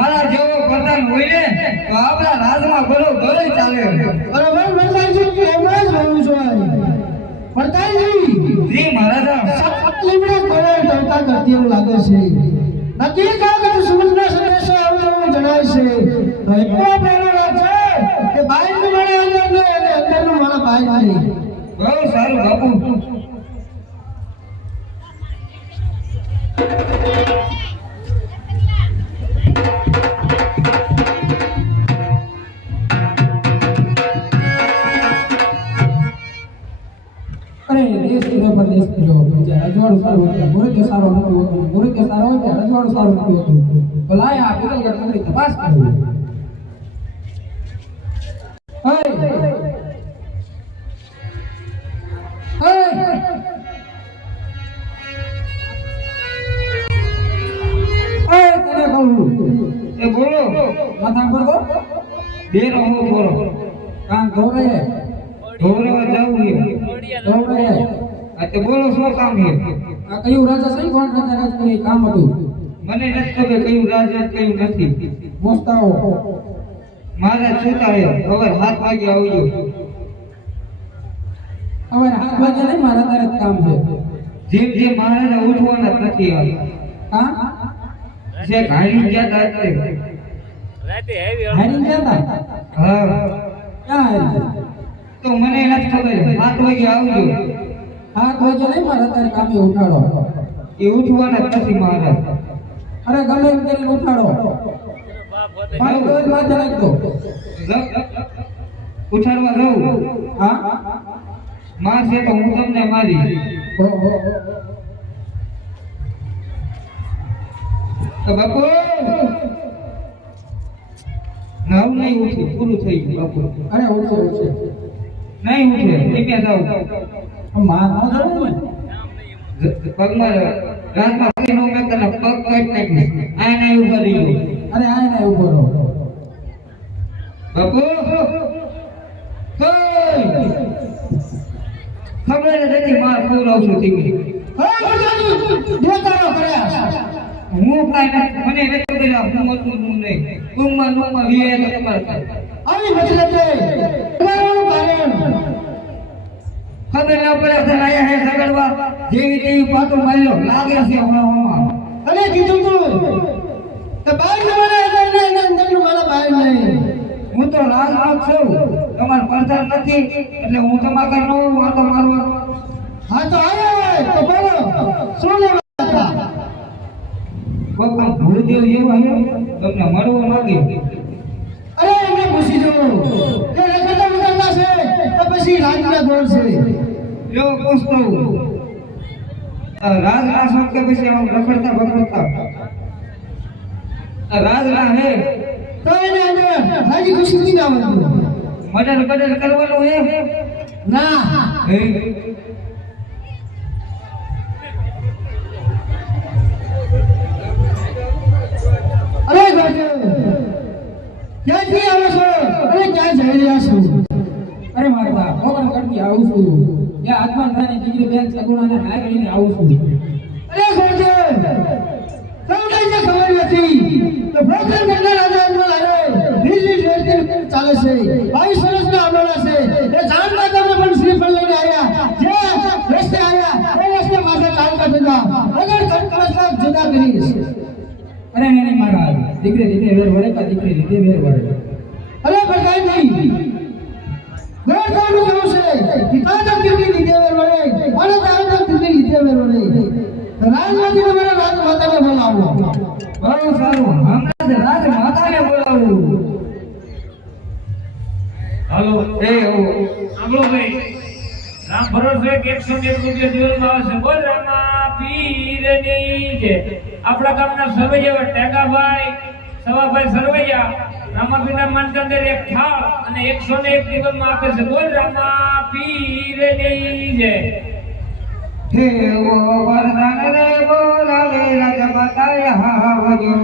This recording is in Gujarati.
મારા જેવો પ્રધાન હોય ને તો આપણા રાજમાં બધો ભલે ચાલે. બરાબર? બધાજી એમ જ હોવું જોઈએ પ્રધાનજી જી મહારાજા લીમડે કોને ટોકા કરતી એવું લાગે છે. નક્કી કાગળ સુમંતનો સંદેશો આવે એવું જણાય છે. તો એટલો પ્રેરણો છે કે બાઈક મળે અંદર ને અને અંદરનું મારા બાઈક નહીં. બહુ સારું બાપુ. રજવાડું સારું હતું મુહૂર્ત સારો નથી હોતું મુહૂર્ત સારો હોય ત્યાં રજવાડું સારું નથી હોતું. તો લાય આ પિરલગઢ મંદિર તપાસ કરવી એ બોલો. માથા પર તો બે નો બોલો. કાન ધોરે ધોરે જવું આ તે બોલો શું કામ છે? આ કયું રાજા સહી કોણ રાજા રાજ કરી? કામ હતું. મને નથી ખબર કયું રાજા કયું નથી. મોસ્તાઓ. મારા છોતા હે હવે હાથ વાગે આવજો. હવે હાથ વાગે નહીં મારા તારે કામ છે. જેમ જેમ મહારાજા ઉઠવાના જ નથી આવે હા? જે ઘાણી ગયા તા એટલે હારી ગયા તા? હા. ક્યાં તો મને નથી ખબર. હાથ વાગે આવજો. હાથ વાગે નહીં મારા તારે કામે ઉઠાડો. એ ઉઠવાના નથી મારે. અરે ગમે એમ કરીને ઉઠાડો. મારી કોઈ વાત રાખજો ઉઠાડવા રહું હા? મારશે તો હું તમને મારી. તો બાપુ! નવ નહીં ઉઠું. પૂરું થઈ ગયું બાપુ. અરે ઉઠશે ઉઠશે નહીં ઉઠે. ધીમે જાવ આમ માર ન પગમાં મેં તને પગ કાઢી નાખી. આ ના ઊભા રહી અરે આય ને ઊભો રહો. બાપુ! ખબર નથી માર છું કર્યા હું કાંઈ મને ખબર હું નહીં. તો તમારે આવી મતલબ છે કારણ ખબર ના પડે તો આયા હે સગડવા જેવી તેવી પાતો માર્યો લાગે છે હવામાં અને કીધું તું. તો બાઈ જમાને અંદર ને અંદર મને બાઈ નહીં હું તો રાજમાત છું. તમાર પડતર નથી. એટલે હું તમા કર નો આ તો મારો હા તો હોય તો બોલો. શું લેવા હતા? કોક આમ ભૂલદેવ જેવો આવ્યો તમને મળવો માંગે? અરે એને પૂછી જવું એ ઉતરતા છે તો પછી રાજના ગોળ છે. જો પૂછતો રાજના શોખ કે પછી આમ રખડતા બખડતા રાજના હે. તો એને અંદર હાજી ખુશી ના મર્ડર બર્ડર કરવાનું હે? ના. હે? આવું છું. યા આગમન થાની દીકરી બેન સગુણાને હાય લઈને આવું છું. અરે ગોજે સૌને ખબર નથી. તો બ્રોકર મંડળ આજે એમનો આવે દિલ્હી જોઈતી ચાલે છે. ભાઈ સરસ ના અમલા છે. એ જાન માતાને પણ શ્રી શ્રીફળ લઈને આવ્યા. જે રસ્તે આવ્યા. એ રસ્તે માથે તાલકા જુદા અગર તરકડા જુદા કરીશ અરે નહીં મહારાજ, દીકરી દીકરી વેર વળે કા દીકરી દીકરી વેર વળે? રાજમાંથી તમારા રાજમાતાને બોલાવો બહુ સારું હમણાં જ હાલો એ સાંભળો ભાઈ રામ ભરોસે રૂપિયા જીવનમાં બોલ રામા પીરની જય આપણા ગામના ના સરવૈયા ટેકાભાઈ સવાભાઈ સરવૈયા રામાપીરના મંત્ર એક થાળ અને એકસો ને એક જીવનમાં આપે છે. બોલ રામા પીરની જય. હે ઓ વરદાન રે બોલાવે, રાજ માતા આવજો